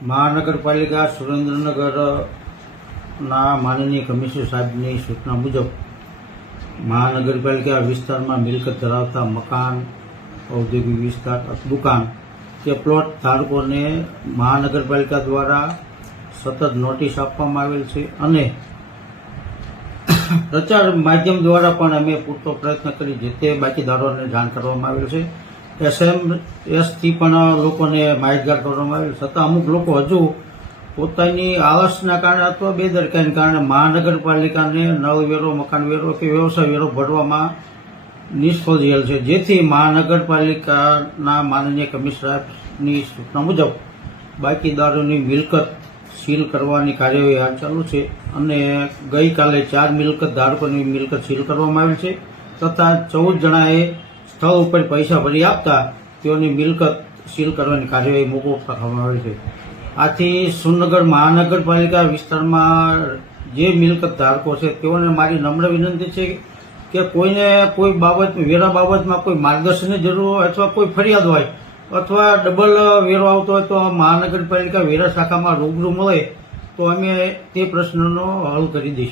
મહાનગરપાલિકા સુરેન્દ્રનગરના માનનીય કમિશનર સાહેબની સૂચના મુજબ મહાનગરપાલિકા વિસ્તારમાં મિલકત ધરાવતા મકાન, ઔદ્યોગિક વિસ્તાર, દુકાન કે પ્લોટ ધારકોને મહાનગરપાલિકા દ્વારા સતત નોટિસ આપવામાં આવેલ છે અને પ્રચાર માધ્યમ દ્વારા પણ અમે પૂરતો પ્રયત્ન કરી જે તે બાકીદારોને જાણ કરવામાં આવેલ છે. SMS-થી પણ લોકોને માહિતગાર કરવામાં આવેલ. છતાં અમુક લોકો હજુ પોતાની આળસના કારણે અથવા બેદરકારીના કારણે મહાનગરપાલિકાને નળવેરો, મકાનવેરો કે વ્યવસાય વેરો ભરવામાં નિષ્ફળ થયેલ છે, જેથી મહાનગરપાલિકાના માનનીય કમિશનર સાહેબની સૂચના મુજબ બાકીદારોની મિલકત સીલ કરવાની કાર્યવાહી હાલ ચાલુ છે અને ગઈકાલે 4 મિલકત ધારકોની મિલકત સીલ કરવામાં આવી છે તથા 14 જણાએ સ્થળ ઉપર પૈસા ભરી આપતા તેઓની મિલકત સીલ કરવાની કાર્યવાહી મોકૂફ રાખવામાં આવી છે. આથી સુરેન્દ્રનગર મહાનગરપાલિકા વિસ્તારમાં જે મિલકત ધારકો છે તેઓને મારી નમ્ર વિનંતી છે કે કોઈને કોઈ બાબત વેરા બાબતમાં કોઈ માર્ગદર્શનની જરૂર હોય અથવા કોઈ ફરિયાદ હોય અથવા ડબલ વેરો આવતો હોય તો મહાનગરપાલિકા વેરા શાખામાં રૂબરૂ મળે તો અમે તે પ્રશ્નનો હલ કરી દઈશું.